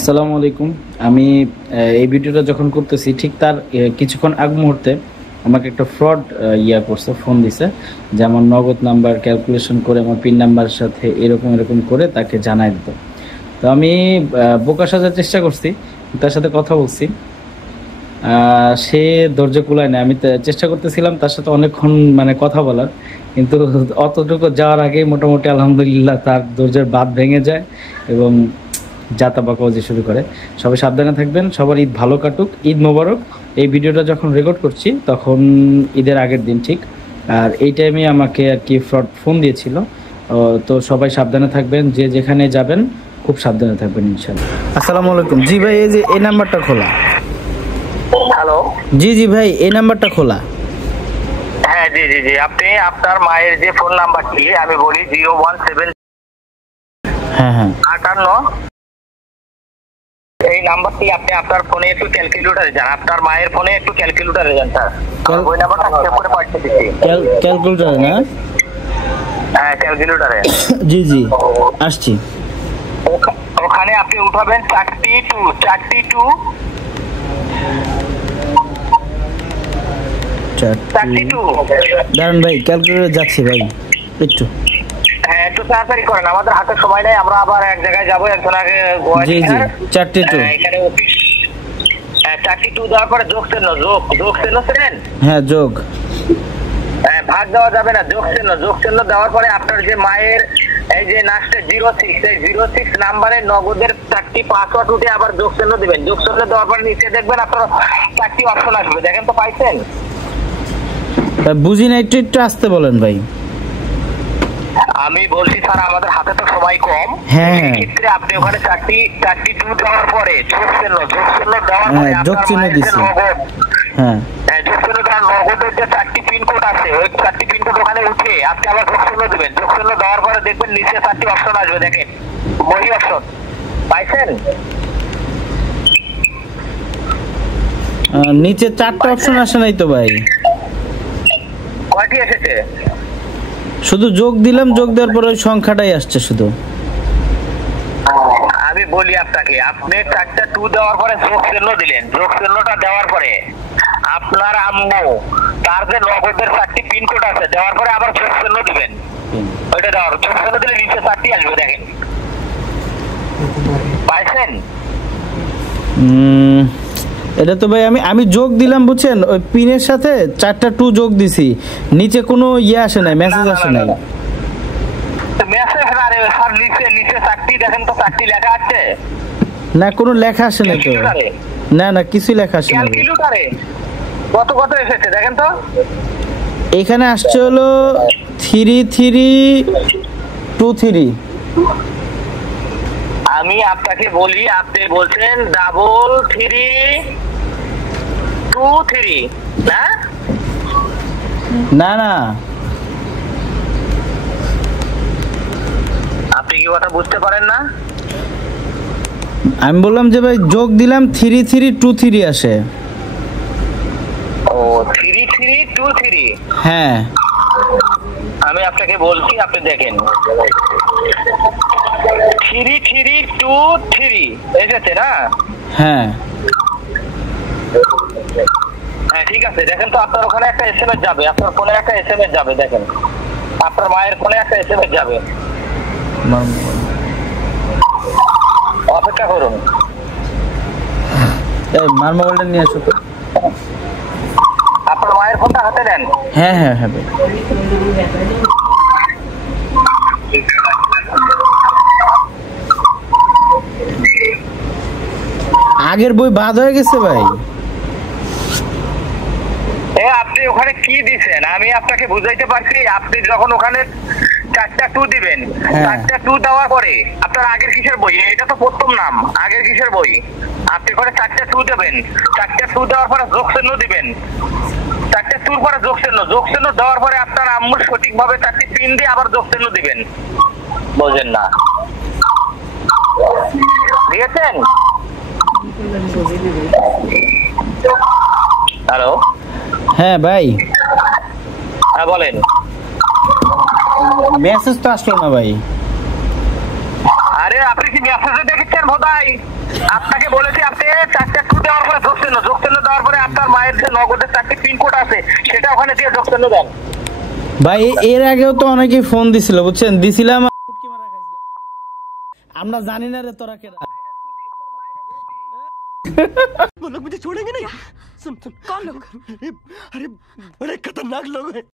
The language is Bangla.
আসসালামু আলাইকুম। আমি এই ভিডিওটা যখন করতেছি ঠিক তার কিছুক্ষণ আগ মুহূর্তে আমাকে একটা ফ্রড করছে, ফোন দিছে যে আমার নগদ নাম্বার ক্যালকুলেশন করে আমার পিন নাম্বারের সাথে এরকম করে তাকে জানাই দিত। তো আমি বোকা সাজার চেষ্টা করছি, তার সাথে কথা বলছি, সে ধৈর্য কুলায় না। আমি চেষ্টা করতেছিলাম তার সাথে অনেকক্ষণ কথা বলার, কিন্তু অতটুকু যাওয়ার আগেই মোটামুটি আলহামদুলিল্লাহ তার ধৈর্যের বাঁধ ভেঙে যায় এবং যাতা বাকাবাজি শুরু করে। সবাই সাবধানে থাকবেন, সবার ঈদ ভালো কাটুক, ঈদ মোবারক। এই ভিডিওটা যখন রেকর্ড করছি তখন ঈদের আগের দিন ঠিক, আর এই টাইমে আমাকে আর কি ফ্রড ফোন দিয়েছিল। তো সবাই সাবধানে থাকবেন, যে যেখানে যাবেন খুব সাবধানে থাকবেন ইনশাআল্লাহ। আসসালামু আলাইকুম। জি ভাই, এই যে এই নাম্বারটা খোলা। হ্যালো, জি ভাই, এই নাম্বারটা খোলা। হ্যাঁ জি জি জি আপনি আপনার মায়ের যে ফোন নাম্বারটি আমি বলি 017 হ্যাঁ 58, এই নাম্বারটি আপনি আপনার ফোনে একটু ক্যালকুলেটরে যান, আপনার মায়ের ফোনে একটু ক্যালকুলেটরে যান স্যার। ওই নাম্বারটা সেভ করে পাঠিয়ে দিচ্ছি। ক্যালকুলেটর না? হ্যাঁ ক্যালকুলেটরে। জি আসছি। ওখানে আপনি উঠাবেন 32 দাঁড়ান ভাই, ক্যালকুলেটর যাচ্ছি ভাই, একটু। হ্যাঁ একটু তাড়াতাড়ি করেন, আমাদের হাতে সময় নেই, আমরা আবার এক জায়গায় যাবো। একজন আগে জি 42 এখানে অফিস 32 দেওয়ার পরে যোগ চিহ্ন ছিলেন। হ্যাঁ যোগ, ভাগ দেওয়া যাবে না, যোগ চিহ্ন দেওয়ার পরে আপনার যে মায়ের এই যে লাস্টে 06 নাম্বারে নগদের 4টি পাসওয়ার্ড উঠে আবার যোগ চিহ্ন দিবেন। যোগ চিহ্ন দেওয়ার পরে নিচে দেখবেন আপনার 4টি অপশন আসবে, দেখেন তো পাইছেন? বুঝি না, একটু আসতে বলেন ভাই। আমি বলছি স্যার আমাদের হাতে তো সময় কম। হ্যাঁ ক্ষেত্রে আপনি ওখানে 4টি টু দেওয়ার পরে যোগ চিহ্ন দেওয়ার পরে যোগ চিহ্ন দিছি। হ্যাঁ যোগ চিহ্ন দেওয়ার নগদের যে 4টি পিনকোড আছে ওই 4টি পিনকোড ওখানে উঠে আপনি আবার যোগ চিহ্ন দিবেন। যোগ চিহ্ন দেওয়ার পরে দেখবেন নিচে 4টি অপশন আসবে, দেখেন বই অপশন পাইছেন? নিচে 4টা অপশন আসে নাই তো ভাই। কয়টি এসেছে? শুধু যোগ দিলাম, যোগ দেওয়ার পরে ওই সংখ্যাটাই আসছে শুধু। আমি বলি আপনাকে, আপনি 4টা টু দেওয়ার পরে যোগ চিহ্ন দিলেন, যোগ চিহ্নটা দেওয়ার পরে আপনার আম্মু তার যে নগদের 4টি পিনকোড আছে দেওয়ার পরে আবার যোগ চিহ্ন দিবেন। ওইটা দেওয়ার যোগ চিহ্ন দিলে নিচে 4টি আসবে, দেখেন পাইছেন? এটা তো ভাই আমি যোগ দিলাম বুঝছেন, ওই পিনের সাথে 4টা টু যোগ দিছি, নিচে কোনো আসে নাই, মেসেজ আসে নাই। মেসেজ না রে স্যার, নিচে 4টি দেখেন তো, 4টি লেখা আছে না? কোনো লেখা আসে নাই তো। না কিছু লেখা আসে না। ক্যালকুলেটরে কত এসেছে দেখেন তো। এখানে আসছে হলো 3323। আমি আপনাকে বলি, আপনি বলছেন 3323 না আপনি কি কথা বুঝতে পারেন না? আমি বললাম যে ভাই যোগ দিলাম 3323 আসে। ও 3323। হ্যাঁ আমি আপনাকে বলছি, আপনি দেখেন 3323 এসেছে না? হ্যাঁ ঠিক আছে, দেখেন তো আপনার ওখানে একটা এসএমএস যাবে, আপনার ফোনে একটা এসএমএস যাবে, দেখেন আপনার মায়ের ফোনে একটা এসএমএস যাবে, অপেক্ষা করুন। মার মোবাইলটা নিয়ে আসো তো। আপনার মায়ের ফোনটা হাতে নেন। হ্যাঁ আগের বই বাদ হয়ে গেছে ভাই। আপনি ওখানে কি দিছেন আমি আপনাকে বুঝাইতে পারছি। আপনি যখন ওখানে 4টা টু দিবেন, 4টা টু দেওয়ার পরে আপনার আগের কিসের বই, এটা তো প্রথম নাম, আগের কিসের বই, আপনি ওখানে 4টা টু দেবেন, 4টা টু দেওয়ার পরে যোগ চিহ্ন দিবেন, 4টা টুর পরে যোগ চিহ্ন দেওয়ার পরে আপনার আম্মুর সঠিকভাবে 4টি পিন দিয়ে আবার যোগ চিহ্ন দিবেন। বোঝেন না? দিয়েছেন? হ্যালো, হ্যাঁ ভাই, হ্যাঁ বলেন। মেসেজ তো আসলো না ভাই। আরে আপনি কি মেসেজে দেখেছেন বোধহয়? আপনাকে বলেছি আপনি 4টা টু দেওয়ার পরে যোগচিহ্ন দেওয়ার পরে আপনার মায়ের যে নগদের 4টি পিনকোড আছে সেটা ওখানে দিয়ে যোগচিহ্ন দেন। ভাই এর আগেও তো অনেকে ফোন দিছিল বুঝছেন, দিছিলাম আমরা জানি না রে তোরা কেডা। वो लोग मुझे छोड़ेंगे नहीं। सुन सुन कौन लोग? अरे बड़े खतरनाक लोग हैं।